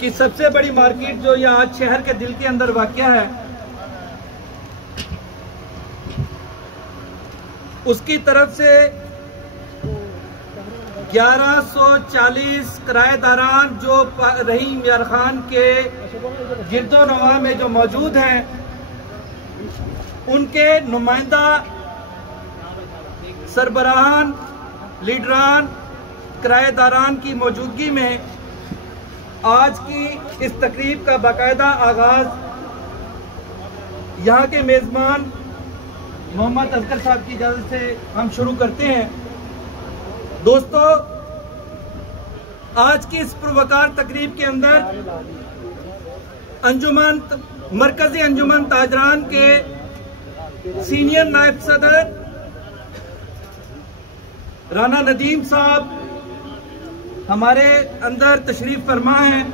कि सबसे बड़ी मार्केट जो ये आज शहर के दिल के अंदर वाक़या है, उसकी तरफ से 1140 किराएदारान जो रहीम यार खान के गिरदोनवा में जो मौजूद हैं, उनके नुमाइंदा सरबराहान, लीडरान, किराएदारान की मौजूदगी में आज की इस तकरीब का बाकायदा आगाज यहाँ के मेज़बान मोहम्मद असगर साहब की इजाज़त से हम शुरू करते हैं। दोस्तों, आज की इस पुरवकार तकरीब के अंदर मरकजी अंजुमन ताजरान के सीनियर नायब सदर राना नदीम साहब हमारे अंदर तशरीफ फरमा हैं।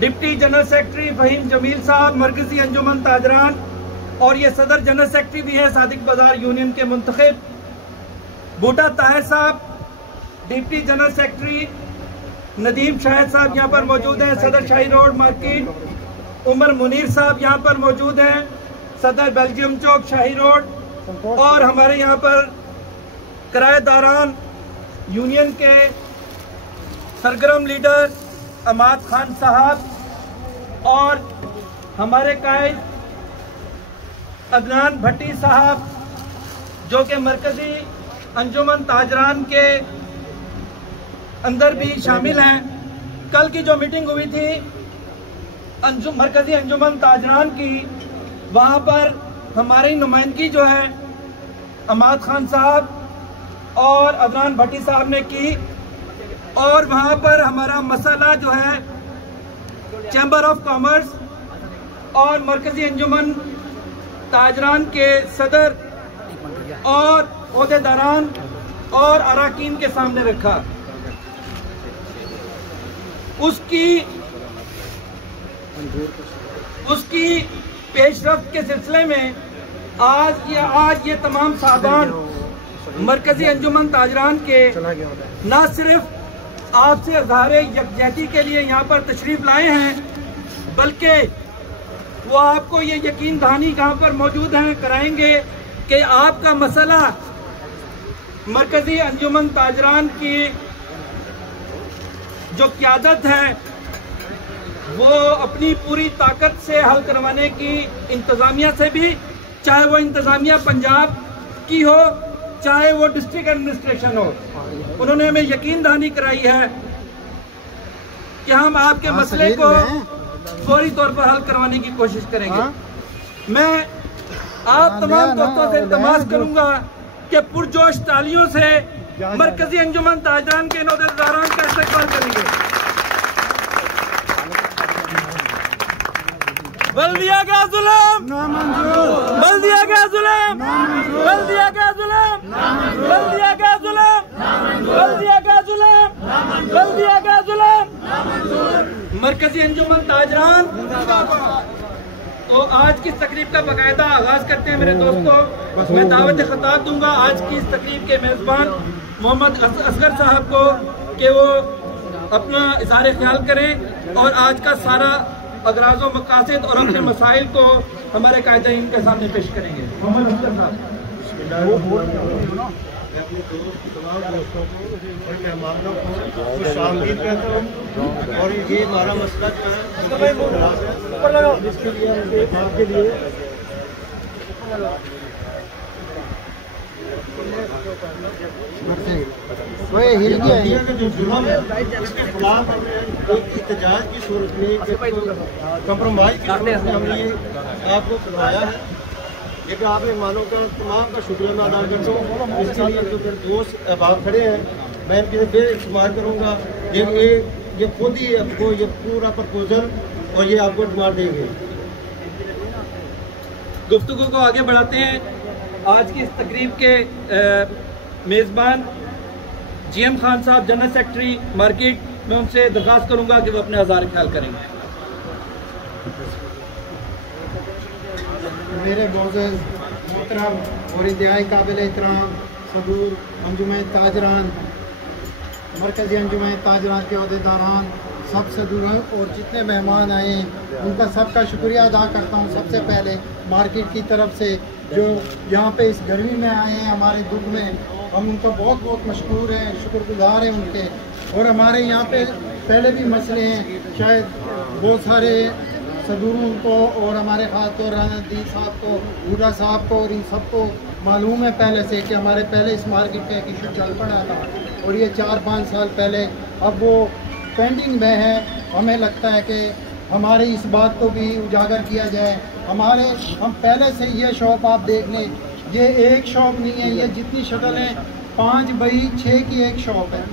Deputy general secretary Faheem Jameel Sahab मरकजी अंजुमन ताजरान, और ये सदर जनरल सेक्रेटरी भी है सादिक बाजार यूनियन के मुंतखब। बूटा ताहिर साहब deputy general secretary, Nadeem Shahid साहब यहाँ पर मौजूद हैं, सदर शाही रोड मार्केट। उमर मुनीर साहब यहाँ पर मौजूद हैं, सदर बेल्जियम चौक शाही रोड। और हमारे यहाँ पर किराएदारान यूनियन के सरगर्म लीडर अमाद खान साहब, और हमारे कायद अदनान भट्टी साहब जो कि मरकजी अंजुमन ताजरान के अंदर भी शामिल हैं। कल की जो मीटिंग हुई थी मरकजी अंजुमन ताजरान की, वहाँ पर हमारी नुमाइंदगी जो है अमाद खान साहब और अदनान भट्टी साहब ने की, और वहाँ पर हमारा मसला जो है चैम्बर ऑफ कॉमर्स और मरकजी अंजुमन ताजरान के सदर और ओहदेदारान और अराकीन के सामने रखा। उसकी पेशरफ्त के सिलसिले में आज ये तमाम साहबान मरकजी अंजुमन ताजरान के न सिर्फ आपसे इज़हार यकजहती के लिए यहाँ पर तशरीफ लाए हैं, बल्कि वो आपको ये यकीन दहानी कहाँ पर मौजूद हैं कराएंगे कि आपका मसला मरकजी अंजुमन ताजरान की जो क़यादत है वो अपनी पूरी ताकत से हल करवाने की इंतज़ामिया से भी, चाहे वो इंतज़ामिया पंजाब की हो चाहे वो डिस्ट्रिक्ट एडमिनिस्ट्रेशन हो, उन्होंने हमें यकीन दहानी कराई है कि हम आपके मसले को फौरी तौर पर हल करवाने की कोशिश करेंगे। मैं आप तमाम दोस्तों से इल्तमास करूंगा कि पुरजोश तालियों से मरकजी अंजुमन ताजरान के नौजवान का इस्तकबाल करेंगे। बल्दिया का जुल्म, बल्दिया का जुल्म, बल्दिया का जुल्म, बल्दिया का जुल्म, बल्दिया का जुल्म, बल्दिया का जुल्म। मरकजी अंजुमन ताजरान। तो आज की इस तकरीब का बाकायदा आगाज करते हैं मेरे दोस्तों। मैं दावत खिताब दूंगा आज की इस तकरीब के मेज़बान मोहम्मद असगर साहब को कि वो अपना इज़हार ख्याल करें और आज का सारा अगराज़ व मकासद और अपने मसाइल को हमारे कायदीन के सामने पेश करेंगे। मोहम्मद असगर साहब। अपने तमाम दोस्तों को और मेहमानों को खुशामदीद कहता हूँ। और ये हमारा मसला जो है जिसके लिए आपके लिए हिल गया का जो जुल्म है इसके खिलाफ एक एहतजाज की सूरत में कंप्रोमाइज की सूरत में हमने ये आपको करवाया है। लेकिन आप मेहमानों का तमाम का शुक्रिया मैं अदा करता हूँ। इसके लिए जो मेरे दोस्त अहबाब खड़े हैं मैं इनके फिर इस्तेमाल करूँगा। ये खुद ही आपको ये पूरा प्रपोजल और ये आपको डिमांड देंगे। गुफ्तगू को आगे बढ़ाते हैं। आज की इस तकरीब के मेज़बान GM खान साहब जनरल सेक्रेटरी मार्केट, मैं उनसे दरख्वास्त करूँगा कि वो अपने इज़हार ख्याल करेंगे। मेरे मोअज़्ज़ज़ मोहतरम और इंतहाई काबिल एहतराम सदूर अंजुमन ताजरान, मरकज़ी अंजुमन ताजरान के अहदेदारान, सब सदूरों और जितने मेहमान आए हैं उनका सबका शुक्रिया अदा करता हूँ। सबसे पहले मार्केट की तरफ से जो यहाँ पे इस गर्मी में आए हैं हमारे दुख में, हम उनका बहुत बहुत मशकूर हैं, शुक्रगुजार हैं उनके। और हमारे यहाँ पे पहले भी मसले हैं, शायद बहुत सारे सदूरों को और हमारे खास तौर रानादीन साहब को, हुडा साहब को और इन सबको मालूम है पहले से कि हमारे पहले इस मार्केट का एक इशू चल पड़ा था और ये 4-5 साल पहले अब वो पेंडिंग में है। हमें लगता है कि हमारी इस बात को भी उजागर किया जाए। हम पहले से ये शॉप आप देख लें, ये एक शॉप नहीं है, ये जितनी शक्ल है 5x6 की एक शॉप है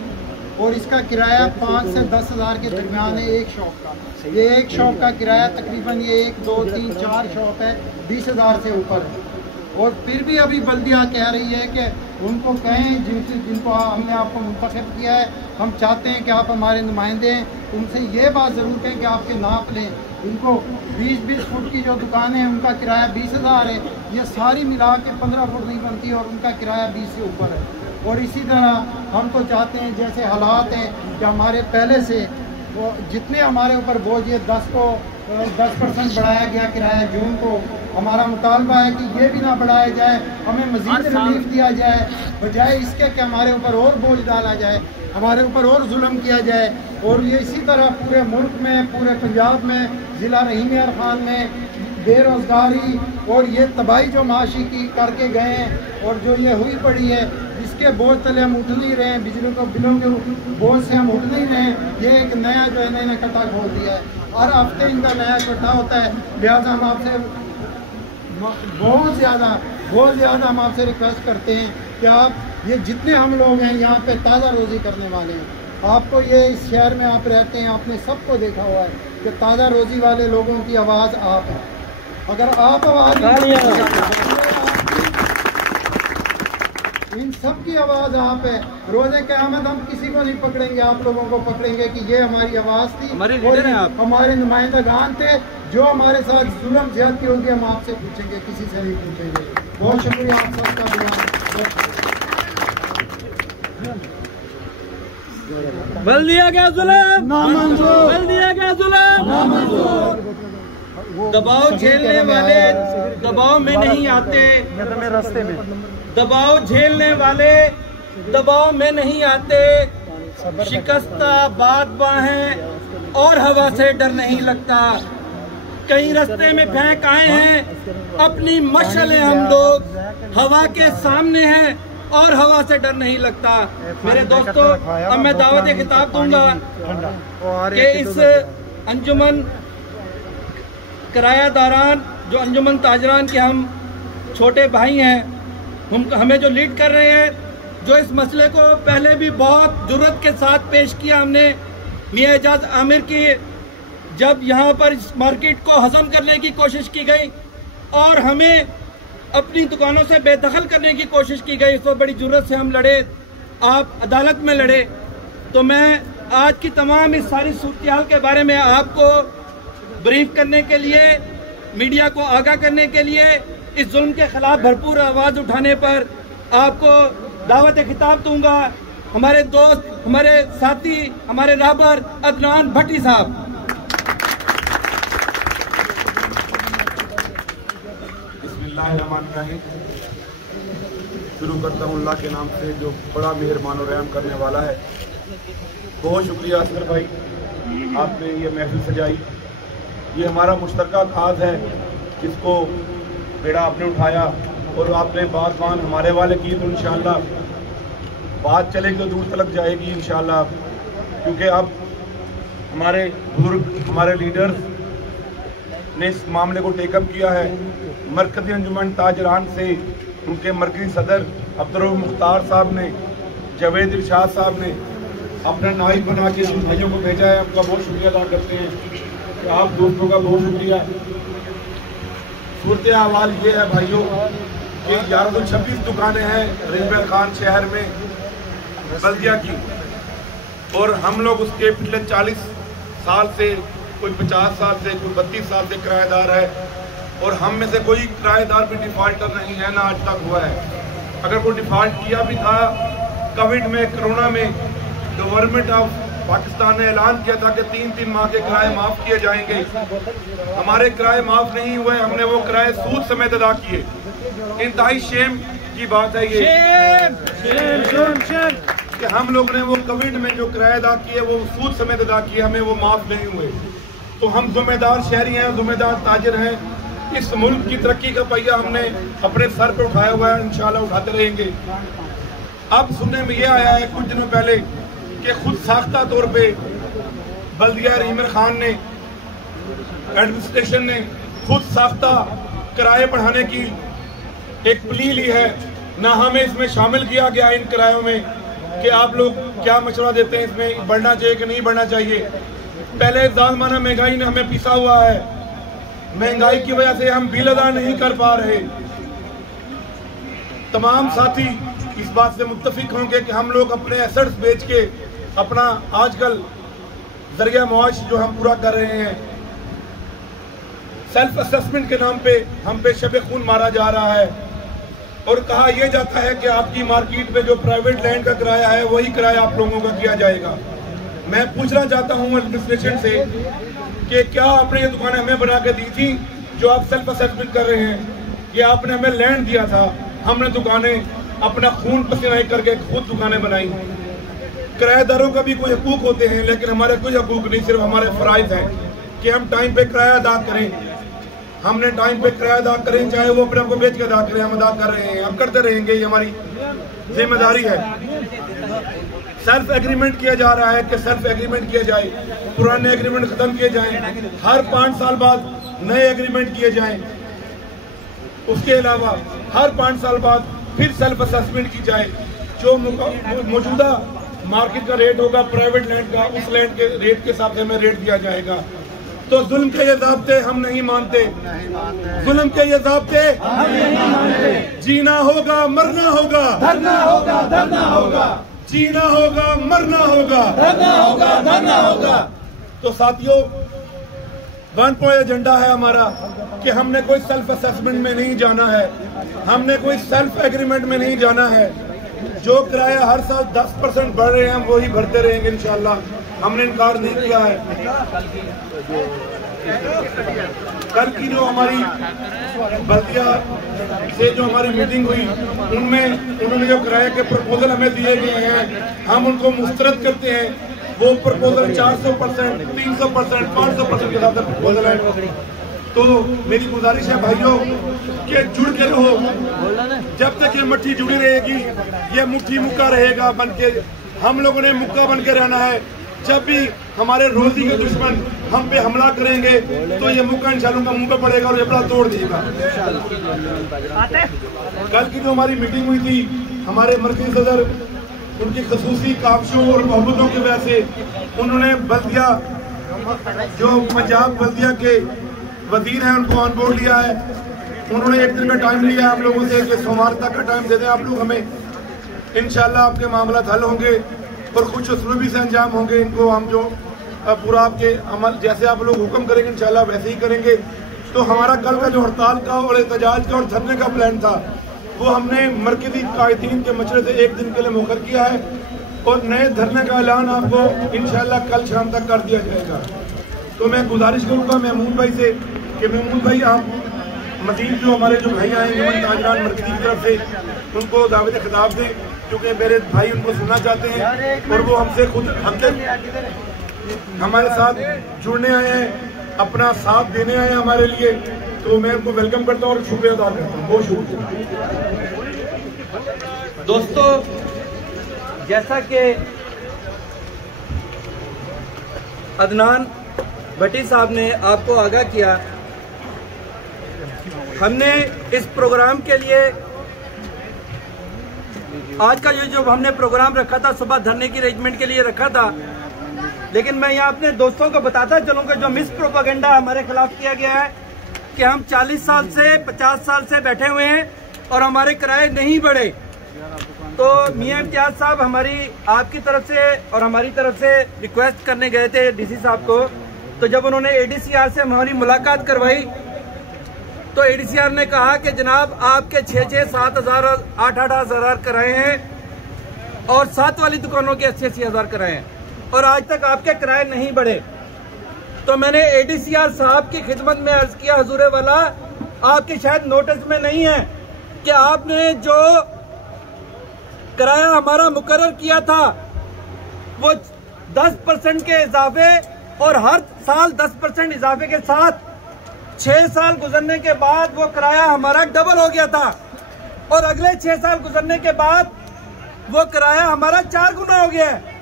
और इसका किराया 5 से 10 हज़ार के दरमियान है एक शॉप का। ये एक शॉप का किराया तकरीबन ये 1, 2, 3, 4 शॉप है 20 हज़ार से ऊपर है। और फिर भी अभी बल्दिया कह रही है कि उनको कहें जिनको हमने आपको मुंतखब किया है, हम चाहते हैं कि आप हमारे नुमाइंदे हैं, उनसे ये बात ज़रूर कहें कि आपके नाप लें। इनको 20-20 फुट की जो दुकानें हैं उनका किराया 20 हज़ार है, ये सारी मिला के 15 फुट नहीं बनती और उनका किराया 20 से ऊपर है। और इसी तरह हम तो चाहते हैं जैसे हालात हैं कि हमारे पहले से वो जितने हमारे ऊपर बोझ ये 10% बढ़ाया गया किराया जून को, हमारा मुतालबा है कि ये भी ना बढ़ाया जाए, हमें मज़ीद रिलीफ दिया जाए, बजाय इसके कि हमारे ऊपर और बोझ डाला जाए, हमारे ऊपर और जुल्म किया जाए। और ये इसी तरह पूरे मुल्क में, पूरे पंजाब में, ज़िला रहीम यार खान में बेरोज़गारी और ये तबाही जो माशी की करके गए हैं और जो ये हुई पड़ी है, इसके बोझ तले हम उठ नहीं रहे हैं, बिजली को बिलों के बोझ से हम उठ नहीं रहे हैं। ये एक नया जो है इन्होंने कट्टा खोल दिया है, हर हफ्ते इनका नया कट्टा होता है। लिहाजा हम आपसे बहुत ज़्यादा हम आपसे रिक्वेस्ट करते हैं कि आप ये जितने हम लोग हैं यहाँ पे ताज़ा रोज़ी करने वाले हैं, आपको ये इस शहर में आप रहते हैं, आपने सबको देखा हुआ है कि ताज़ा रोज़ी वाले लोगों की आवाज़ आप है। अगर आप आवाज़ इन सब की आवाज़ आप है, रोज़े क़यामत हम किसी को नहीं पकड़ेंगे, आप लोगों को पकड़ेंगे कि ये हमारी आवाज़ थी, हमारे लीडर हैं आप, हमारे नुमाइंदगान थे, जो हमारे साथ जुल्म ज़्यादती होगी हम आपसे पूछेंगे, किसी से नहीं पूछेंगे। बहुत शुक्रिया आप सबका बल्दिया का जुल्म नामंजूर, बल्दिया का जुल्म नामंजूर। दबाव झेलने वाले दबाव में नहीं आते, रास्ते में दबाव झेलने वाले दबाव में नहीं आते, शिकस्ता बाहें और हवा से डर नहीं लगता। कहीं रास्ते में फेंक आए हैं अपनी मशालें, हम लोग हवा के सामने हैं और हवा से डर नहीं लगता। मेरे दोस्तों, अब मैं दावत खिताब दूंगा कि इस अंजुमन किरायादारान जो अंजुमन ताजरान के हम छोटे भाई हैं, हमें जो लीड कर रहे हैं, जो इस मसले को पहले भी बहुत जुर्रत के साथ पेश किया हमने, मियां एजाज आमिर की जब यहाँ पर इस मार्केट को हजम करने की कोशिश की गई और हमें अपनी दुकानों से बेदखल करने की कोशिश की गई, तो बड़ी जुर्रत से हम लड़े, आप अदालत में लड़े। तो मैं आज की तमाम इस सारी सूरत के बारे में आपको ब्रीफ करने के लिए, मीडिया को आगाह करने के लिए, इस जुल्म के खिलाफ भरपूर आवाज़ उठाने पर आपको दावत खिताब दूंगा। हमारे दोस्त, हमारे साथी, हमारे राहबर अदनान भट्टी साहब। बिस्मिल्लाहिर्रहमानिर्रहीम। शुरू करता हूँ अल्लाह के नाम से जो बड़ा मेहरबान और रहम करने वाला है। बहुत शुक्रिया असगर भाई, आपने ये महफिल सजाई। ये हमारा मुश्तरका काज है जिसको बेड़ा आपने उठाया और आपने बातबान हमारे वाले की, तो इंशाअल्लाह बात चलेगी तो दूर तक जाएगी इंशाअल्लाह। क्योंकि अब हमारे बुजुर्ग, हमारे लीडर्स ने इस मामले को टेकअप किया है। मरकज़ी अंजुमन ताजरान से उनके मरकज़ी सदर अब्दुल मुख्तार साहब ने, जावेद इरशाद साहब ने अपना नाइब बना के इन भाइयों को भेजा है। आपका बहुत शुक्रिया अदा करते हैं, आप दोस्तों का बहुत शुक्रिया। सूरत अहवाल ये है भाइयों कि 1126 दुकानें हैं रेलवे खान शहर में बल्दिया की, और हम लोग उसके पिछले 40 साल से, कोई 50 साल से, कोई 32 साल से किराएदार है, और हम में से कोई किराएदार भी डिफॉल्टर नहीं है, ना आज तक हुआ है। अगर कोई डिफॉल्ट किया भी था कोविड में, कोरोना में, गवर्नमेंट ऑफ पाकिस्तान ने ऐलान किया था कि 3-3 माह के किराए माफ किए जाएंगे। हमारे किराए माफ नहीं हुए, हमने वो किराए सूद समेत अदा किए। इंतहाई शेम की बात है ये कि हम लोग ने वो कोविड में जो किराए अदा किए वो सूद समेत अदा किए, हमें वो माफ नहीं हुए। तो हम जिम्मेदार शहरी हैं, जिम्मेदार ताजिर हैं। इस मुल्क की तरक्की का पहिया हमने अपने सर पे उठाया हुआ है, इंशाल्लाह उठाते रहेंगे। अब सुनने में ये आया है कुछ दिनों पहले कि खुद साख्ता तौर पे बल्दिया रहीम खान ने, एडमिनिस्ट्रेशन ने खुद साख्ता किराए बढ़ाने की एक प्ली ली है। ना हमें इसमें शामिल किया गया इन किरायों में कि आप लोग क्या मशवरा देते हैं, इसमें बढ़ना चाहिए कि नहीं बढ़ना चाहिए। पहले जालमाना महंगाई ने हमें पिसा हुआ है, महंगाई की वजह से हम बिल अदा नहीं कर पा रहे। तमाम साथी इस बात से मुत्तफिक होंगे कि हम लोग अपने एसेट्स बेच के अपना आजकल जरिया मुआश जो हम पूरा कर रहे हैं, सेल्फ असेसमेंट के नाम पे हम पे शब खून मारा जा रहा है और कहा यह जाता है कि आपकी मार्केट में जो प्राइवेट लैंड का किराया है वही किराया आप लोगों का किया जाएगा। मैं पूछना चाहता हूं एडमिनिस्ट्रेशन से कि क्या आपने ये दुकानें हमें बना के दी थी जो आप सेल्फ असेसमेंट कर रहे हैं, कि आपने हमें लैंड दिया था, हमने दुकानें अपना खून पसीना करके खुद दुकानें बनाई। किराएदारों का भी कोई हकूक होते हैं, लेकिन हमारे कोई हकूक नहीं, सिर्फ हमारे फराइज हैं कि हम टाइम पे किराया अदा करें। हमने टाइम पे किराया अदा करें, चाहे वो अपने आप को बेच के अदा करें, हम अदा कर रहे हैं, हम करते रहेंगे, ये हमारी जिम्मेदारी है। सेल्फ एग्रीमेंट किया जा रहा है कि सेल्फ एग्रीमेंट किया जाए, पुराने एग्रीमेंट खत्म किए जाएं, हर 5 साल बाद नए एग्रीमेंट किए जाएं। उसके अलावा हर 5 साल बाद फिर सेल्फ असेसमेंट की जाए। जो मौजूदा मार्केट का रेट होगा प्राइवेट लैंड का, उस लैंड के रेट के हिसाब से हमें रेट दिया जाएगा। तो जुल्म के ये ज़ाब्ते हम नहीं मानते, जुल्म के ये ज़ाब्ते हम नहीं मानते। जीना होगा, मरना होगा, धरना होगा, धरना होगा, जीना होगा, मरना होगा, धरना होगा, धरना होगा। तो साथियों, 1 पॉइंट एजेंडा है हमारा कि हमने कोई सेल्फ असेसमेंट में नहीं जाना है, हमने कोई सेल्फ एग्रीमेंट में नहीं जाना है। जो किराया हर साल 10% बढ़ रहे हैं हम वही भरते रहेंगे इंशाल्लाह, हमने इनकार नहीं किया है। कल की जो हमारी बल्दिया से जो हमारी मीटिंग हुई उनमें उन्होंने जो किराए के प्रपोजल हमें दिए गए हैं हम उनको मुस्तरद करते हैं। वो प्रपोजल 400%, 300%, 500% के साथ प्रपोजल है। तो मेरी गुजारिश है भाइयों कि जुड़ के रहो, जब तक ये मुट्ठी जुड़ी रहेगी ये मुट्ठी मुक्का रहेगा बन के। हम लोगों ने मुक्का बन के रहना है। जब भी हमारे रोजी के दुश्मन हम पे हमला करेंगे तो ये मुक्का इंशाल्लाह उनका मुंह पे पड़ेगा और ये बड़ा तोड़ देगा। कल की जो हमारी मीटिंग हुई थी हमारे मरकजी सदर उनकी खसूसी काबशों और मोहब्बतों की वजह से उन्होंने बल्दिया जो पंजाब बल्दिया के वजीर हैं उनको ऑन बोर्ड लिया है। उन्होंने एक दिन का टाइम लिया है हम लोगों से कि सोमवार तक का टाइम दे दें आप लोग हमें, इंशाल्लाह आपके मामला हल होंगे और खुश उसलूबी से अंजाम होंगे। इनको हम जो पूरा आपके अमल जैसे आप लोग हुक्म करेंगे इंशाल्लाह वैसे ही करेंगे। तो हमारा कल का जो हड़ताल का और एहतजाज का और धरने का प्लान था वो हमने मरकजी कायदीन के मशवरे से एक दिन के लिए मुकर किया है और नए धरने का ऐलान आपको इंशाल्लाह कल शाम तक कर दिया जाएगा। तो मैं गुजारिश करूँगा महमूद भाई से कि महमूद भाई आप मजीद जो हमारे जो भाई आएंगे ताजरान मरकजी की तरफ से उनको दावत खिताब दें, क्योंकि मेरे भाई उनको सुनना चाहते हैं और वो हमसे खुद हमारे साथ जुड़ने आए हैं, अपना साथ देने आए हैं हमारे लिए। तो मैं उनको वेलकम करता हूँ और शुक्रिया अदा करता हूँ। बहुत शुक्रिया दोस्तों। जैसा कि अदनान भट्टी साहब ने आपको आगाह किया, हमने इस प्रोग्राम के लिए आज का ये जो हमने प्रोग्राम रखा था सुबह धरने की अरेंजमेंट के लिए रखा था, लेकिन मैं यहाँ अपने दोस्तों को बताता चलूँ कि जो मिस प्रोपेगेंडा हमारे खिलाफ किया गया है कि हम 40 साल से 50 साल से बैठे हुए हैं और हमारे किराए नहीं बढ़े। तो मियां इम्तियाज साहब हमारी आपकी तरफ से और हमारी तरफ से रिक्वेस्ट करने गए थे डीसी साहब को, तो जब उन्होंने एडीसीआर से हमारी मुलाकात करवाई तो एडीसीआर ने कहा कि जनाब आपके 6-6, 7,000, 8-8 हज़ार कराए हैं और 7 वाली दुकानों के 80-80 हज़ार कराए हैं। और आज तक आपके किराए नहीं बढ़े। तो मैंने ADCR साहब की खिदमत में अर्ज किया, हुजूर वाला, आपके शायद नोटिस में नहीं है कि आपने जो किराया हमारा मुकर्रर किया था वो 10% के इजाफे और हर साल 10% इजाफे के साथ 6 साल गुजरने के बाद वो किराया हमारा डबल हो गया था और अगले 6 साल गुजरने के बाद वो किराया हमारा 4 गुना हो गया है।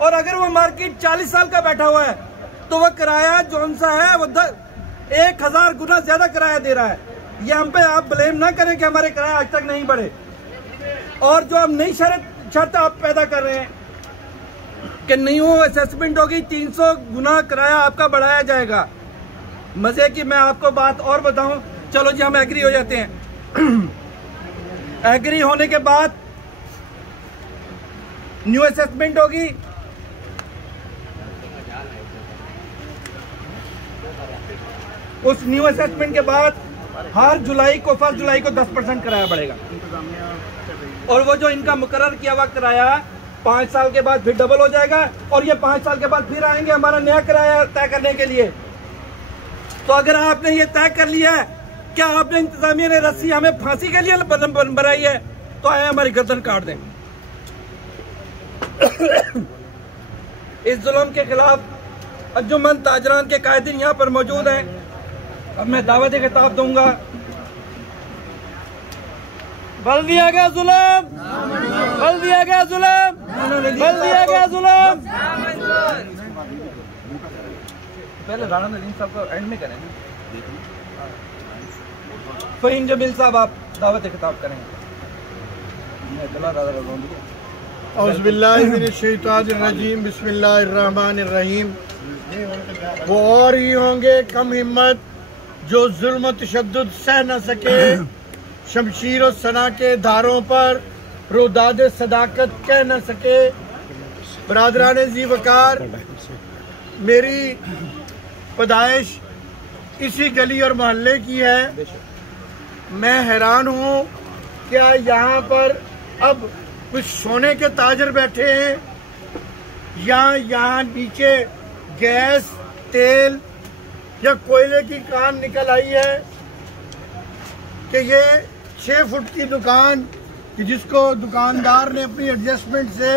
और अगर वो मार्केट 40 साल का बैठा हुआ है तो वो किराया जौन सा है वो 1000 गुना ज्यादा किराया दे रहा है। ये हम पे आप ब्लेम ना करें कि हमारे किराया आज तक नहीं बढ़े। और जो हम नई शर्त आप पैदा कर रहे हैं कि न्यू असेसमेंट होगी, 300 गुना किराया आपका बढ़ाया जाएगा। मजे की मैं आपको बात और बताऊं, चलो जी हम एग्री हो जाते हैं। एग्री होने के बाद न्यू असेसमेंट होगी, उस न्यू असेसमेंट के बाद हर जुलाई को 1 जुलाई को 10% किराया बढ़ेगा। और वो जो इनका मुकर्रर किया हुआ किराया 5 साल के बाद फिर डबल हो जाएगा और ये 5 साल के बाद फिर आएंगे हमारा नया किराया तय करने के लिए। तो अगर आपने ये तय कर लिया है, क्या आपने इंतजामिया ने रस्सी हमें फांसी के लिए बनाई है, तो आए हमारी गर्दन काट दें। इस जुल्म के खिलाफ अंजुमन ताजरान के कायदीन यहाँ पर मौजूद हैं। अब मैं दावत खिताब दूंगा। बल दिया गया जुल्म, बल दिया गया जुल्म, बल दिया गया जुल्म। पहले राणा नदीम साहब को एंड में करें। फ़हीम जमील साहब आप दावत खिताब करेंगे। औज़ुबिल्लाहिमिनश्शैतानिर्रजीम, बिस्मिल्लाहिर्रहमानिर्रहीम। वो और ही होंगे कम हिम्मत जो जुल्म तशद्दुद सह न सके, शमशीर और सना के धारों पर रोदाद सदाकत कह न सके। बरादरान ज़ी वकार, मेरी पैदाइश इसी गली और मोहल्ले की है। मैं हैरान हूँ, क्या यहाँ पर अब कुछ सोने के ताजर बैठे हैं या यहाँ नीचे गैस, तेल या कोयले की कान निकल आई है कि ये 6 फुट की दुकान कि जिसको दुकानदार ने अपनी एडजस्टमेंट से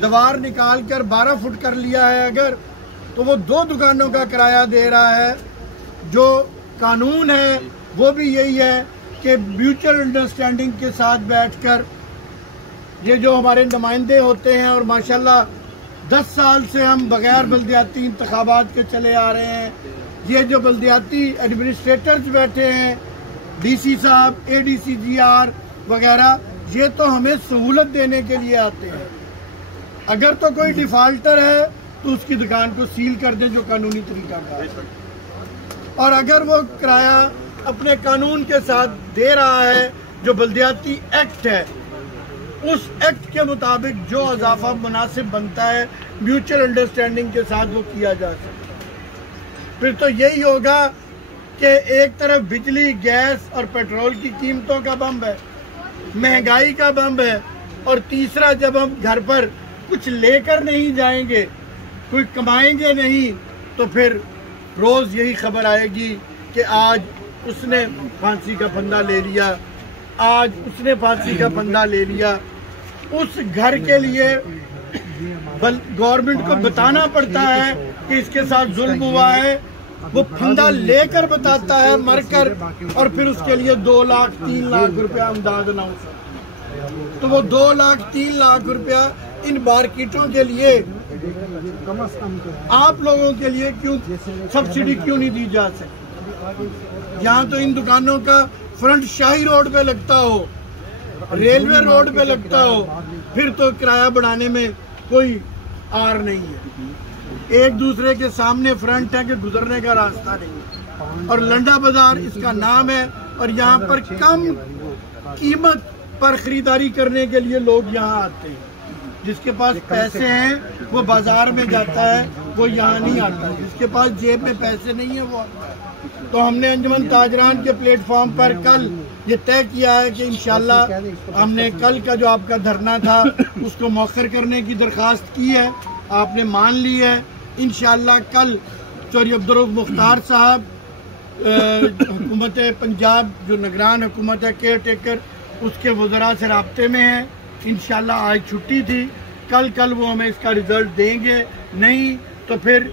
दीवार निकाल कर 12 फुट कर लिया है, अगर तो वो 2 दुकानों का किराया दे रहा है। जो कानून है वो भी यही है कि म्यूचुअल अंडरस्टैंडिंग के साथ बैठकर ये जो हमारे नुमाइंदे होते हैं, और माशाल्लाह 10 साल से हम बगैर बल्दियाती इंतखाबात के चले आ रहे हैं। ये जो बल्दियाती एडमिनिस्ट्रेटर्स बैठे हैं, DC साहब, ADCGR वगैरह, ये तो हमें सहूलत देने के लिए आते हैं। अगर तो कोई डिफाल्टर है तो उसकी दुकान को सील कर दें, जो कानूनी तरीका का है। और अगर वो किराया अपने कानून के साथ दे रहा है, जो बल्दियाती एक्ट है, उस एक्ट के मुताबिक जो इजाफा मुनासिब बनता है म्यूचुअल अंडरस्टैंडिंग के साथ वो किया जा सकता है। फिर तो यही होगा कि एक तरफ बिजली, गैस और पेट्रोल की कीमतों का बम है, महंगाई का बम है, और तीसरा जब हम घर पर कुछ लेकर नहीं जाएंगे, कोई कमाएंगे नहीं, तो फिर रोज यही खबर आएगी कि आज उसने फांसी का फंदा ले लिया, आज उसने फांसी का फंदा ले लिया। उस घर के लिए गवर्नमेंट को बताना पड़ता है कि इसके साथ जुल्म हुआ है। वो फंदा लेकर बताता है मरकर, और फिर उसके लिए 2 लाख 3 लाख रुपया अमदाद अनाउंस। तो वो 2 लाख 3 लाख रुपया इन मार्केटों के लिए, आप लोगों के लिए क्यों सब्सिडी क्यों नहीं दी जा सकती? यहाँ तो इन दुकानों का फ्रंट शाही रोड पे लगता हो, रेलवे रोड पे लगता हो, फिर तो किराया बढ़ाने में कोई आर नहीं है। एक दूसरे के सामने फ्रंट है कि गुजरने का रास्ता नहीं है। और लंडा बाजार इसका नाम है, और यहाँ पर कम कीमत पर खरीदारी करने के लिए लोग यहाँ आते हैं। जिसके पास पैसे हैं वो बाजार में जाता है, वो यहाँ नहीं आता। जिसके पास जेब में पैसे नहीं है वो आता है। तो हमने अंजुमन ताजरान के प्लेटफॉर्म पर कल ये तय किया है कि इंशाल्लाह हमने कल का जो आपका धरना था उसको मौखर करने की दरख्वास्त की है। आपने मान ली है। इंशाअल्लाह कल चौधरी अब्दुल मुख्तार साहब हुकूमत पंजाब जो निगरान हुकूमत है, केयर टेकर, उसके वज़रा से राब्ते में है। इंशाअल्लाह आज छुट्टी थी, कल वो हमें इसका रिजल्ट देंगे, नहीं तो फिर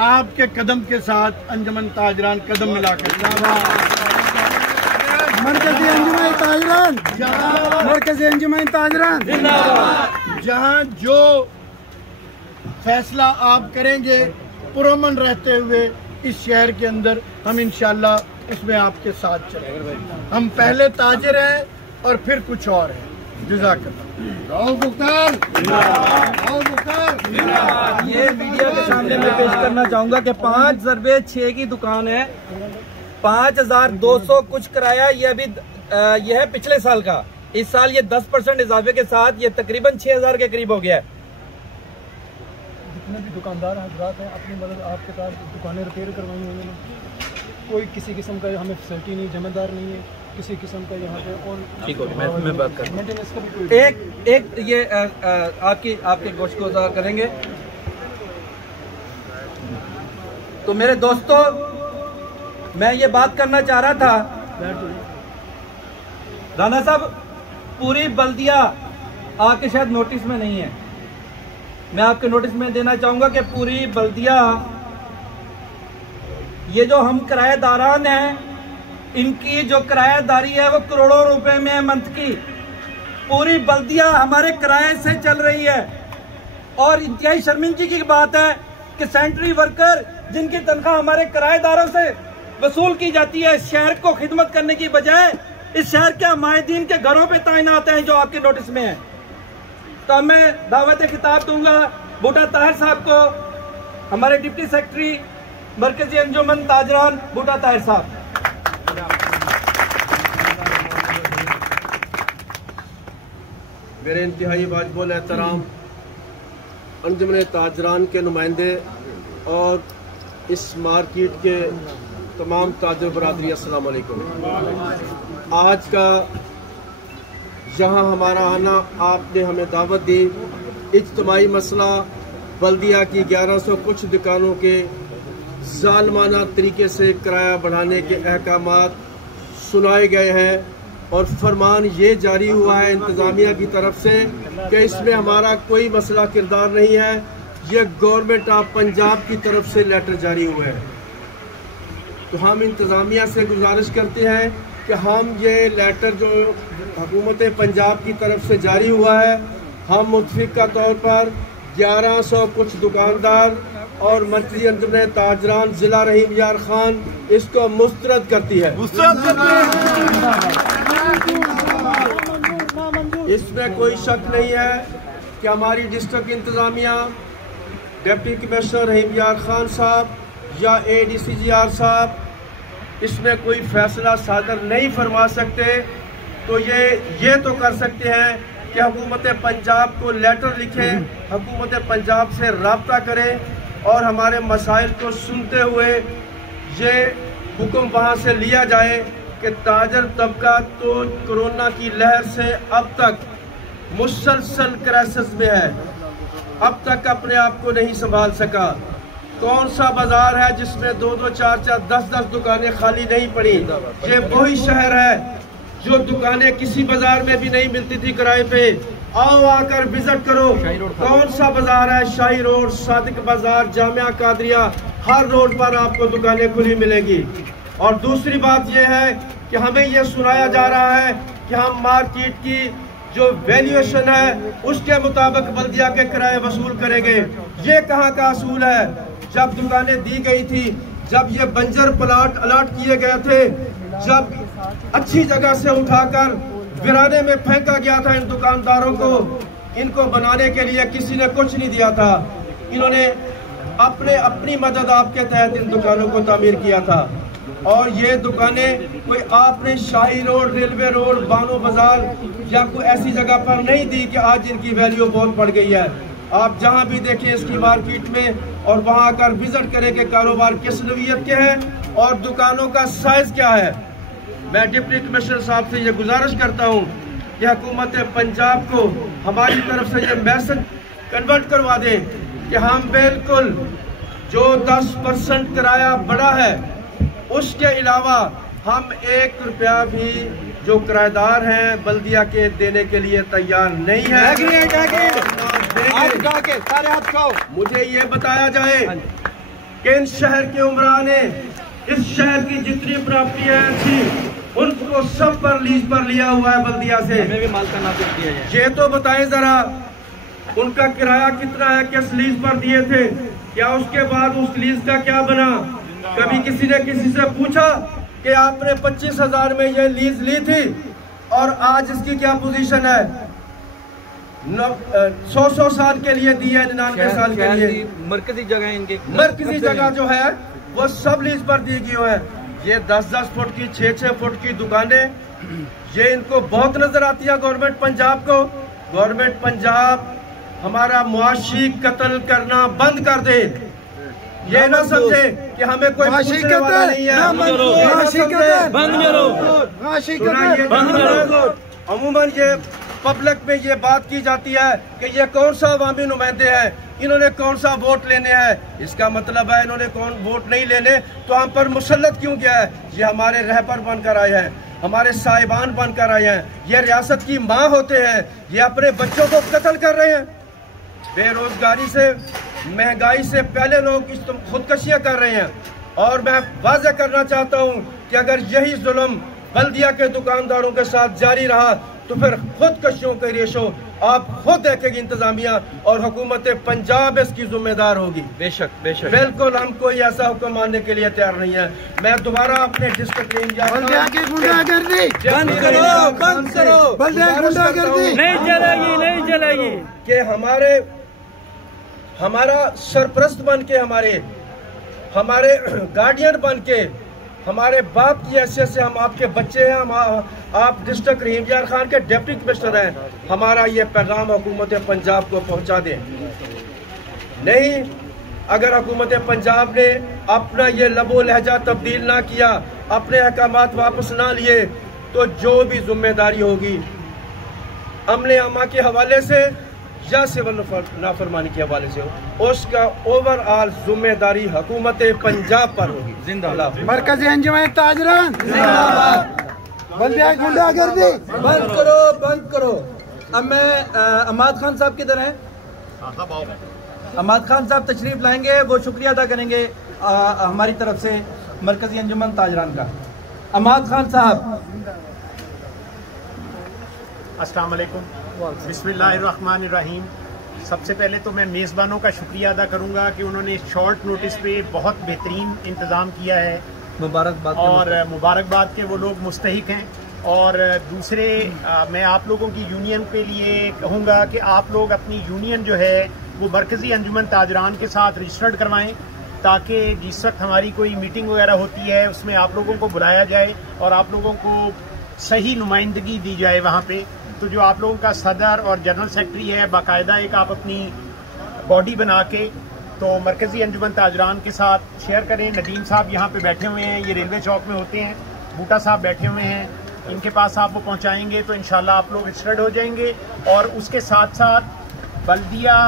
आपके कदम के साथ अंजुमन ताजरान कदम मिलाकर मरकज़ी अंजुमन ताजरान, मरकज़ी अंजुमन ताजरान जहाँ जो फैसला आप करेंगे पुरअमन रहते हुए इस शहर के अंदर, हम इंशाअल्लाह उसमें आपके साथ चलेंगे। हम पहले ताजिर हैं और फिर कुछ और है। ये मीडिया के सामने मैं पेश करना चाहूंगा कि 5 ज़रबे 6 की दुकान है, 5200 कुछ किराया, ये अभी यह है पिछले साल का। इस साल ये 10% इजाफे के साथ ये तकरीबन 6000 के करीब हो गया है। जितने भी दुकानदार हजरात हैं अपनी मदद आपके पास दुकानें रिपेयर करवाई हुई हैं, कोई किसी किस्म का हमें फैसिलिटी नहीं, जमादार नहीं है किसी किस्म का यहाँ पे। और ठीक हो, मैं बात कर मेंटेनेंस का भी कोई एक ये आपके गोश्तगुजार करेंगे। तो मेरे दोस्तों, मैं ये बात करना चाह रहा था, राना साहब पूरी बल्दिया आपके शायद नोटिस में नहीं है, मैं आपके नोटिस में देना चाहूंगा कि पूरी बल्दिया, ये जो हम किराएदारान हैं, इनकी जो किराएदारी है वो करोड़ों रुपए में है मंथ की। पूरी बल्दिया हमारे किराए से चल रही है और इंतहाई शर्मिंदगी की बात है कि सैनिटरी वर्कर जिनकी तनख्वाह हमारे किराएदारों से वसूल की जाती है, शहर को खिदमत करने की बजाय इस शहर के हमायदीन के घरों पे तैनात हैं जो आपके नोटिस में है। तो मैं दावत खिताब दूंगा बूटा ताहिर साहब को, हमारे डिप्टी सेक्रेटरी मरकजी अंजुमन ताजरान बूटा ताहिर साहब। मेरे इंतहाई वाजिबुल एहतराम अंजुमन ताजरान के नुमाइंदे और इस मार्केट के तमाम ताजर बरादरी, अस्सलाम वालेकुम। आज का यहाँ हमारा आना, आपने हमें दावत दी, इज्तिमाई मसला बल्दिया की 1100 कुछ दुकानों के जालमाना तरीके से किराया बढ़ाने के अहकामात सुनाए गए हैं और फरमान ये जारी हुआ है इंतज़ामिया की तरफ से कि इसमें हमारा कोई मसला किरदार नहीं है, ये गवर्नमेंट ऑफ पंजाब की तरफ से लेटर जारी हुआ है। तो हम इंतज़ामिया से गुजारिश करते हैं कि हम ये लेटर जो हुकूमत पंजाब की तरफ से जारी हुआ है, हम मुतफ़िक़ा तौर पर 1100 कुछ दुकानदार और मरकज़ी अंजुमन ताजरान ज़िला रहीम यार खान इसको मुस्तरद करती है। इसमें कोई शक नहीं है कि हमारी डिस्ट्रिक्ट इंतज़ामिया, डिप्टी कमिश्नर रहीम यार खान साहब या ADCGR साहब इसमें कोई फैसला सादर नहीं फरमा सकते। तो ये तो कर सकते हैं कि हुकूमत पंजाब को लेटर लिखें, हुकूमत पंजाब से रब्ता करें और हमारे मसाइल को सुनते हुए ये हुक्म वहाँ से लिया जाए कि ताजर तबका तो कोरोना की लहर से अब तक मुसलसल क्राइसिस में है, अब तक अपने आप को नहीं संभाल सका। कौन सा बाजार है जिसमें 2-2, 4-4, 10-10 दुकानें खाली नहीं पड़ी? ये वही शहर है जो दुकानें किसी बाजार में भी नहीं मिलती थी किराए पे। आओ आकर विजिट करो। कौन सा बाजार है? शाही रोड, सादिक बाजार, जामिया कादरिया, हर रोड पर आपको दुकानें खुली मिलेगी। और दूसरी बात यह है कि हमें यह सुनाया जा रहा है कि हम मार्केट की जो वैल्यूएशन है उसके मुताबिक बल्दिया के किराए वसूल करेंगे। ये कहाँ का असूल है? जब दुकानें दी गई थी, जब ये बंजर प्लाट अलॉट किए गए थे, जब अच्छी जगह से उठाकर वीराने में फेंका गया था इन दुकानदारों को, इनको बनाने के लिए किसी ने कुछ नहीं दिया था। इन्होंने अपनी मदद आपके तहत इन दुकानों को तामीर किया था। और ये दुकानें कोई आपने शाही रोड, रेलवे रोड, बानो बाजार या कोई ऐसी जगह पर नहीं दी कि आज इनकी वैल्यू बहुत बढ़ गई है। आप जहां भी देखें इसकी मार्केट में और वहां आकर विजिट करें कि कारोबार किस नौइयत के हैं और दुकानों का साइज क्या है। मैं डिप्टी कमिश्नर साहब से ये गुजारिश करता हूं कि हुकूमत पंजाब को हमारी तरफ से ये मैसेज कन्वर्ट करवा दें कि कि हम बिल्कुल जो 10% किराया बढ़ा है उसके अलावा हम 1 रुपया भी जो किराएदार हैं बल्दिया के देने के लिए तैयार नहीं है। मुझे ये बताया जाए कि इन शहर के उमरा ने इस शहर की जितनी प्रॉपर्टियां थी उनको सब पर लीज पर लिया हुआ है बल्दिया से। हमें भी माल का नाम दिया है। ये तो बताएं जरा उनका किराया कितना है, किस लीज पर दिए थे, क्या उसके बाद उस लीज का क्या बना? कभी किसी ने किसी से पूछा कि आपने 25,000 में ये लीज ली थी और आज इसकी क्या पोजीशन है? 100 साल के लिए दी है, 99 साल के लिए। मरकजी जगह इनके मरकजी जगह जो है वो सब लीज पर दी गई है। ये 10-10 फुट की 6-6 फुट की दुकानें, ये इनको बहुत नजर आती है गवर्नमेंट पंजाब को। गवर्नमेंट पंजाब हमारा मुआशी कत्ल करना बंद कर दे। ये ना समझे कि हमें कोई पूछने वाला नहीं है। अमूमन ये पब्लिक में ये बात की जाती है कि ये कौन सा अवामी नुमाइंदे हैं, इन्होंने कौन सा वोट लेने हैं। इसका मतलब है इन्होंने कौन वोट नहीं लेने तो हम पर मुसल्लत क्यों किया है? ये हमारे रहबर बनकर आए हैं, हमारे साहिबान बनकर आए हैं, ये रियासत की माँ होते हैं, ये अपने बच्चों को कत्ल कर रहे हैं। बेरोजगारी से महंगाई से पहले लोग इस खुदकशियां कर रहे हैं। और मैं वाज़ेह करना चाहता हूं कि अगर यही जुल्म बल्दिया के दुकानदारों के साथ जारी रहा तो फिर खुदकशियों के रेशो आप खुद देखेगी इंतजामिया और हुकूमत पंजाब इसकी जिम्मेदार होगी। बेशक बेशक बिल्कुल हम कोई ऐसा हुक्म मानने के लिए तैयार नहीं है। मैं दोबारा अपने डिस्ट्रिक्ट नहीं चलेगी, नहीं चलेगी कि हमारा सरप्रस्त बन के हमारे गार्डियन बन के हमारे बाप की हैसियत से हम आपके बच्चे हैं, आप डिस्ट्रिक्ट रहीम यार खान के डिप्टी कमिश्नर हैं। हमारा ये पैगाम हुकूमत पंजाब को पहुंचा दें। नहीं, अगर हुकूमत पंजाब ने अपना ये लबो लहजा तब्दील ना किया, अपने अहकामात वापस ना लिए, तो जो भी जिम्मेदारी होगी अमले अमा के हवाले से या सिविल नाफरमानी के हवाले से उसका ओवरऑल जिम्मेदारी हुकूमत पंजाब पर होगी। जिंदाबाद मरकजी अंजुमन ताजरान गुंडागर्दी बंद करो। अब मैं अहमद खान साहब किधर हैं? अहमद खान साहब तशरीफ लाएंगे, वो शुक्रिया अदा करेंगे हमारी तरफ से मरकजी अंजुमन ताजरान का। अहमद खान साहब। अस्सलाम वालेकुम, बिस्मिल्लाहिर्रहमानिर्रहीम। सबसे पहले तो मैं मेज़बानों का शुक्रिया अदा करूंगा कि उन्होंने शॉर्ट नोटिस पे बहुत बेहतरीन इंतज़ाम किया है। मुबारकबाद के वो लोग मुस्तहिक हैं। और दूसरे मैं आप लोगों की यूनियन के लिए कहूँगा कि आप लोग अपनी यूनियन जो है वो मरकज़ी अंजुमन ताजरान के साथ रजिस्टर्ड करवाएं, ताकि जिस वक्त हमारी कोई मीटिंग वगैरह होती है उसमें आप लोगों को बुलाया जाए और आप लोगों को सही नुमाइंदगी दी जाए वहाँ पे। तो जो आप लोगों का सदर और जनरल सेक्रेटरी है, बाकायदा एक आप अपनी बॉडी बना के तो मरकज़ी अंजुमन ताजरान के साथ शेयर करें। नदीम साहब यहाँ पे बैठे हुए हैं, ये रेलवे चौक में होते हैं, बूटा साहब बैठे हुए हैं, इनके पास आप वो पहुँचाएंगे तो इंशाल्लाह आप लोग रजिस्टर्ड हो जाएंगे। और उसके साथ साथ बल्दिया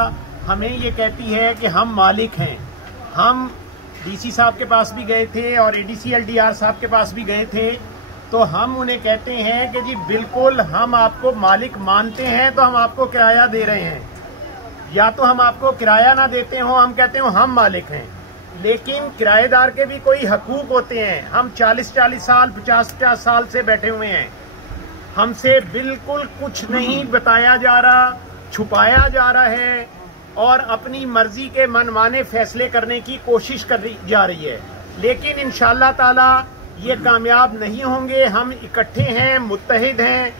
हमें ये कहती है कि हम मालिक हैं। हम DC साहब के पास भी गए थे और ADC LDR साहब के पास भी गए थे, तो हम उन्हें कहते हैं कि जी बिल्कुल हम आपको मालिक मानते हैं, तो हम आपको किराया दे रहे हैं। या तो हम आपको किराया ना देते हो, हम कहते हो हम मालिक हैं, लेकिन किराएदार के भी कोई हकूक होते हैं। हम 40-40 साल 50-50 साल से बैठे हुए हैं, हमसे बिल्कुल कुछ नहीं बताया जा रहा, छुपाया जा रहा है और अपनी मर्जी के मनमाने फैसले करने की कोशिश कर जा रही है। लेकिन इंशाअल्लाह ताला ये कामयाब नहीं होंगे। हम इकट्ठे हैं, मुत्तहिद हैं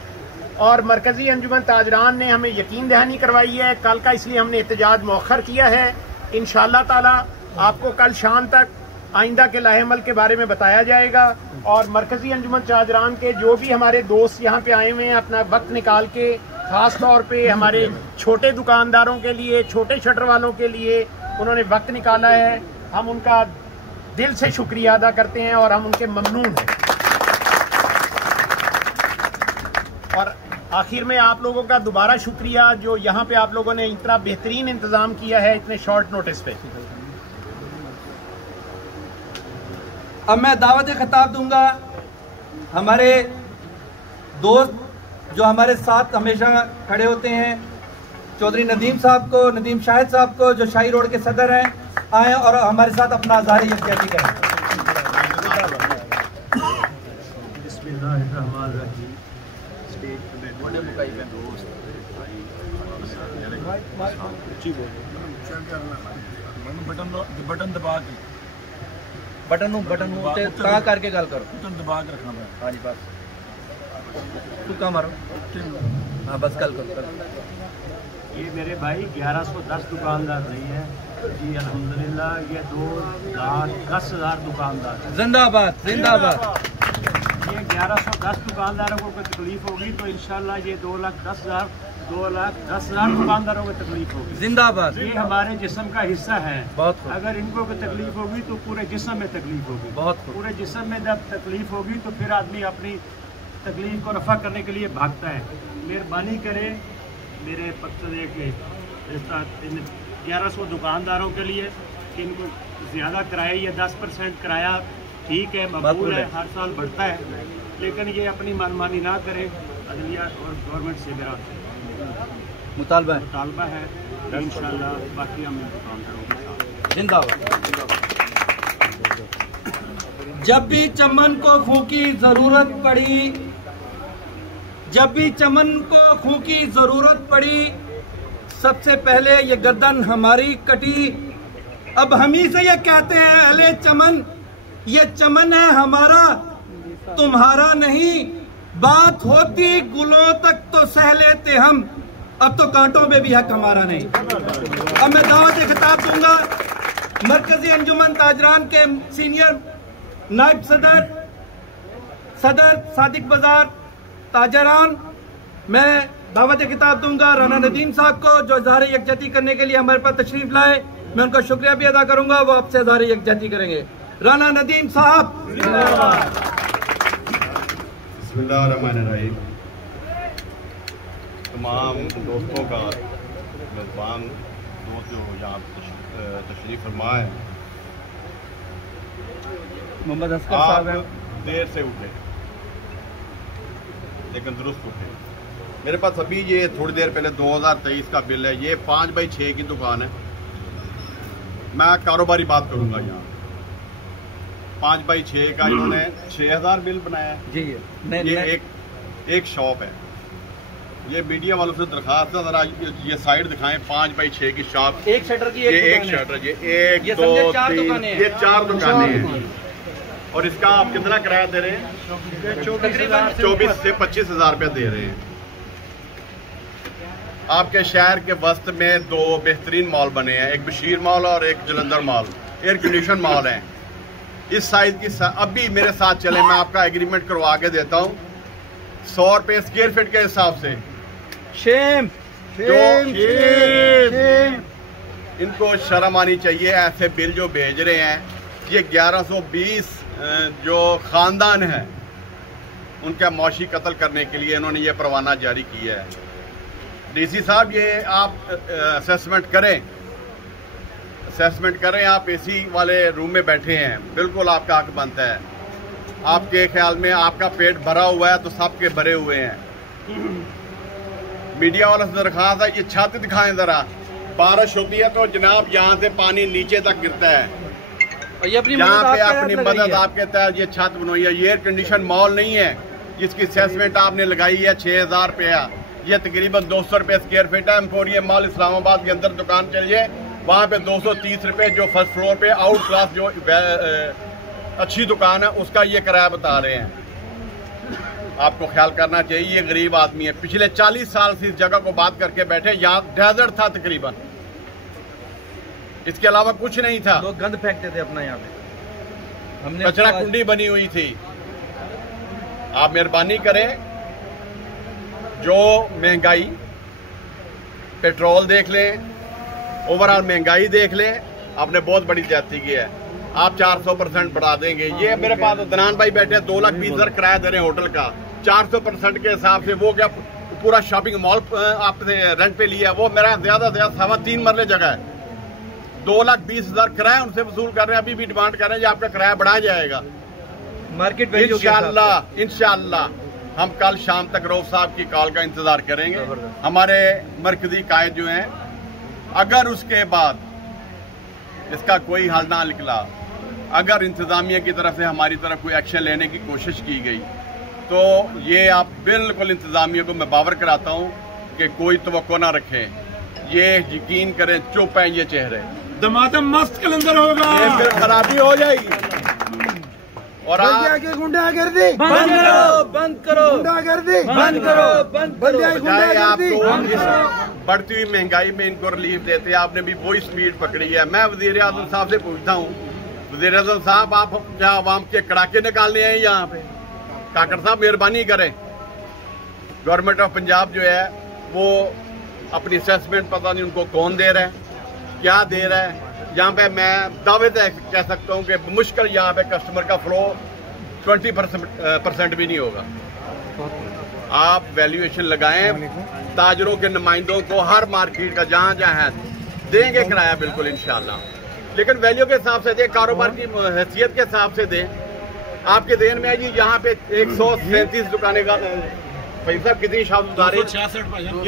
और मरकज़ी अंजुमन ताजरान ने हमें यकीन दहानी करवाई है कल का, इसलिए हमने एहतजाज मौखर किया है। इंशाअल्लाह ताला आपको कल शाम तक आइंदा के लाहेमल के बारे में बताया जाएगा। और मरकज़ी अंजुमन ताजरान के जो भी हमारे दोस्त यहाँ पे आए हुए हैं, अपना वक्त निकाल के ख़ास तौर पे हमारे छोटे दुकानदारों के लिए, छोटे शटर वालों के लिए उन्होंने वक्त निकाला है, हम उनका दिल से शुक्रिया अदा करते हैं और हम उनके ममनून हैं। और आखिर में आप लोगों का दोबारा शुक्रिया जो यहाँ पे आप लोगों ने इतना बेहतरीन इंतजाम किया है इतने शॉर्ट नोटिस पे। अब मैं दावत खिताब दूंगा हमारे दोस्त जो हमारे साथ हमेशा खड़े होते हैं, चौधरी नदीम साहब को, नदीम शाहिद साहब को, जो शाही रोड के सदर हैं, आए और हमारे साथ अपना इज़हार यकजहती करें। बटन दबा के बटन कहाँ करके गल करो, बटन दबा के रखना है। हाँ जी बस तू कहाँ मारो, हाँ बस कल करो। ये मेरे भाई 1110 दुकानदार नहीं है जी, अल्हम्दुलिल्लाह ये 2,10,000 दुकानदार है। जिंदाबाद जिंदाबाद। ये 1110 दुकानदारों को कोई तकलीफ होगी तो इंशाल्लाह ये 2,10,000 दुकानदारों को तकलीफ होगी। जिंदाबाद। ये हमारे जिस्म का हिस्सा है। बहुत खूब। अगर इनको कोई तकलीफ होगी तो पूरे जिस्म में तकलीफ होगी। बहुत खूब। पूरे जिस्म में जब तकलीफ होगी तो फिर आदमी अपनी तकलीफ को रफा करने के लिए भागता है। मेहरबानी करें मेरे पक्ष के 1100 दुकानदारों के लिए कि इनको ज़्यादा किराया, ये 10% किराया ठीक है, मकबूल है, हर साल बढ़ता है, लेकिन ये अपनी मनमानी ना करें। अदलिया और गवर्नमेंट से मेरा मुतालबा है इंशाल्लाह बाकी हम दुकानदारों के साथ जिंदाबाद। जब भी चमन को खूं की जरूरत पड़ी, जब भी चमन को खूं की जरूरत पड़ी, सबसे पहले ये गर्दन हमारी कटी। अब हम ही से ये कहते हैं अहले चमन, ये चमन है हमारा तुम्हारा नहीं। बात होती गुलों तक तो सह लेते हम, अब तो कांटों में भी हक हमारा नहीं। अब मैं दावत खिताब दूंगा मरकजी अंजुमन ताजरान के सीनियर नायब सदर सादिक बाजार ताजरान, मैं दावत खिताब दूंगा राना नदीम साहब को जो इज़हार यकजहती करने के लिए हमारे पास तशरीफ लाए। मैं उनका शुक्रिया भी अदा करूंगा, वो आपसे इज़हार यकजहती करेंगे। राना नदीम साहब। बिस्मिल्लाहिर्रहमानिर्रहीम। तमाम दोस्तों का मेज़बान दोस्त जो यहाँ तशरीफ फरमा है, मोहम्मद असगर साहब हैं। देर से उठे लेकिन दुरुस्त उठे। मेरे पास अभी ये थोड़ी देर पहले 2023 का बिल है। ये 5x6 की दुकान है। मैं कारोबारी बात करूंगा यहाँ। 5x6 का इन्होंने 6,000 बिल बनाया है जी। ये एक शॉप है। ये मीडिया वालों से दरखास्त है, जरा ये साइड दिखाएं। 5x6 की शॉप, एक शटर की ये एक शटर, ये 1 2 3 ये 4 दुकानें हैं। और इसका आप कितना किराया दे रहे हैं? 24 से 25,000 रुपये दे रहे हैं। आपके शहर के वस्त में 2 बेहतरीन मॉल बने हैं, एक बशीर मॉल और एक Jalandhar mall, air condition mall है। इस साइज की अभी मेरे साथ चले, मैं आपका एग्रीमेंट करवा के देता हूँ 100 रुपये स्क्वायर फीट के हिसाब से। शेम इनको शर्म आनी चाहिए। ऐसे बिल जो भेज रहे हैं, ये 1120 जो खानदान है उनका मौशी कत्ल करने के लिए इन्होंने ये परवाना जारी किया है। डीसी साहब ये आप असेसमेंट करें। आप एसी वाले रूम में बैठे हैं, बिल्कुल आपका हक बनता है। आपके ख्याल में आपका पेट भरा हुआ है तो सबके भरे हुए हैं। मीडिया वालों से दरखास्त है, ये छत दिखाएं जरा। बारिश होती है तो जनाब यहाँ से पानी नीचे तक गिरता है। यहाँ पे अपनी मदद आपके तहत ये छत बनवाई है। ये एयर कंडीशन मॉल नहीं है जिसकी असेसमेंट आपने लगाई है 6,000 रुपया। ये तकरीबन 200 रुपये स्क्वायर फीट है। एम्पोरियम मॉल इस्लामाबाद के अंदर दुकान चलिए, वहाँ पे 230 रुपये जो फर्स्ट फ्लोर पे आउट क्लास जो अच्छी दुकान है उसका ये किराया बता रहे हैं। आपको ख्याल करना चाहिए, ये गरीब आदमी है। पिछले 40 साल से इस जगह को बात करके बैठे। यहाँ डेजर्ट था तकरीबन, इसके अलावा कुछ नहीं था। लोग गंद फेंकते थे अपना यहाँ पे, हमने कचरा कुंडी बनी हुई थी। आप मेहरबानी करें, जो महंगाई, पेट्रोल देख लें, ओवरऑल महंगाई देख लें, आपने बहुत बड़ी ज्यादती की है। आप 400% बढ़ा देंगे। ये मेरे पास दनान भाई बैठे हैं, 2,20,000 किराया दे रहे हैं होटल का। 400% के हिसाब से वो क्या पूरा शॉपिंग मॉल आपने रेंट पे लिया, वो मेरा ज्यादा से ज्यादा 3.25 मरले जगह है, 2,20,000 किराया उनसे वसूल कर रहे हैं। अभी भी डिमांड कर रहे हैं आपका किराया बढ़ाया जाएगा मार्केट इंशाअल्लाह हम कल शाम तक रऊफ साहब की कॉल का इंतजार करेंगे। हमारे मरकजी कायद जो हैं, अगर उसके बाद इसका कोई हल ना निकला, अगर इंतजामिया की तरफ से हमारी तरफ कोई एक्शन लेने की कोशिश की गई, तो ये आप बिल्कुल इंतजामिया को मैं बावर कराता हूँ कि कोई तवक्को ना रखें, ये यकीन करें चुप है ये चेहरे, दमादम मस्त कलंदर होगा, ये फिर खराबी हो जाएगी। और गुंडागर्दी बंद करो, बंद करो, गुंडागर्दी बंद करो, बंद करो। बजाय आप इस बढ़ती हुई महंगाई में इनको रिलीफ देते, आपने भी वही स्पीड पकड़ी है। मैं वजीर आजम साहब से पूछता हूँ, वजीर आजम साहब आप क्या आवाम के कड़ाके निकालने हैं यहाँ पे? काकड़ साहब मेहरबानी करें, गवर्नमेंट ऑफ पंजाब जो है वो अपनी असेसमेंट पता नहीं उनको कौन दे रहा है, क्या दे रहा है। यहाँ पे मैं दावे से कह सकता हूँ कि मुश्किल यहाँ पे कस्टमर का फ्लो 20% भी नहीं होगा। आप वैल्यूएशन लगाएं, ताजरों के नुमाइंदों को हर मार्केट का जहाँ जहाँ है देंगे किराया बिल्कुल इंशाल्लाह, लेकिन वैल्यू के हिसाब से दें, कारोबार की हैसियत के हिसाब से दें। आपके देन में है जी यहाँ पे 137 दुकानें का पैसा कितनी शादी,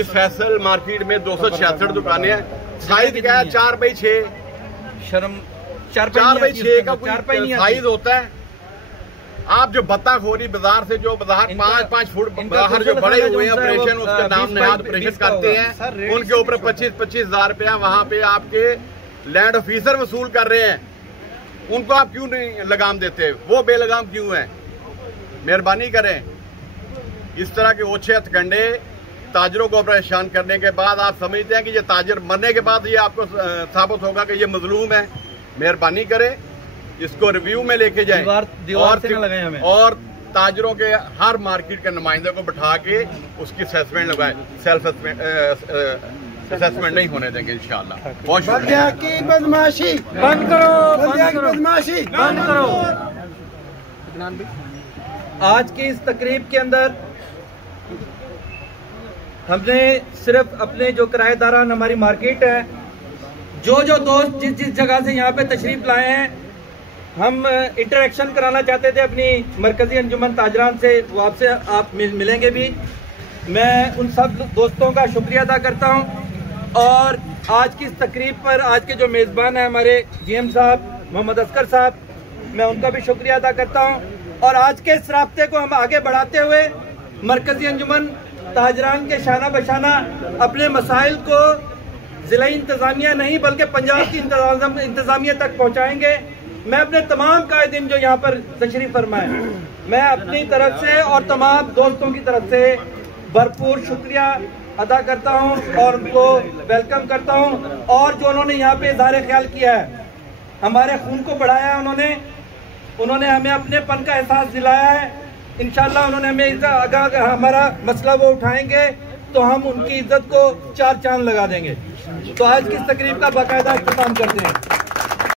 इस फैसल मार्केट में 266 दुकानें हैं। साइज क्या है? 4x6 शर्म 4x6 का साइज होता है। आप जो बत्ताखोरी बाजार से जो बाजार 5-5 फुट बाहर जो बड़े हुए हैं ऑपरेशन, उसके नाम नहाद ऑपरेशन करते हैं, उनके ऊपर 25-25 हजार रुपया वहां पे आपके लैंड ऑफिसर वसूल कर रहे हैं। उनको आप क्यों नहीं लगाम देते? वो बेलगाम क्यों है? मेहरबानी करें। इस तरह के ओछे हथकंडे ताजरों को परेशान करने के बाद आप समझते हैं कि ये ताजर मरने के बाद ये आपको साबित होगा कि ये मजलूम है। मेहरबानी करें, इसको रिव्यू में लेके जाएं और ताजरों के हर मार्केट के नुमाइंदे को बैठा के उसकी असेसमेंट लगाएं। सेल्फ असेसमेंट नहीं होने देंगे इंशाअल्लाह। बहुत शुक्रिया। की बदमाशी बंद करो, बदमाशी बंद करो। आज की इस तकरीब के अंदर हमने सिर्फ अपने जो किराएदारान हमारी मार्केट है, जो दोस्त जिस जगह से यहाँ पे तशरीफ लाए हैं, हम इंटरेक्शन कराना चाहते थे अपनी मरकजी अंजुमन ताजरान से, वो आपसे आप मिलेंगे भी। मैं उन सब दोस्तों का शुक्रिया अदा करता हूँ और आज की इस तकरीब पर आज के जो मेज़बान हैं हमारे GM साहब मोहम्मद असगर साहब, मैं उनका भी शुक्रिया अदा करता हूँ। और आज के इस राब्ते को हम आगे बढ़ाते हुए मरकजी अंजुमन ताजरान के शाना बशाना अपने मसाइल को ज़िला इंतज़ामिया नहीं बल्कि पंजाब की इंतज़ामिया तक पहुँचाएँगे। मैं अपने तमाम कायदीन जो यहाँ पर तशरीफ फरमाए, मैं अपनी तरफ से और तमाम दोस्तों की तरफ से भरपूर शुक्रिया अदा करता हूँ और उनको वेलकम करता हूँ। और जो उन्होंने यहाँ पे इज़हार ख्याल किया है, हमारे खून को बढ़ाया है, उन्होंने हमें अपनेपन का एहसास दिलाया है। इंशाल्लाह उन्होंने हमें अगर हमारा मसला वो उठाएंगे तो हम उनकी इज्जत को 4 चांद लगा देंगे। तो आज की इस तकरीब का बाकायदा इख्तिताम करते हैं।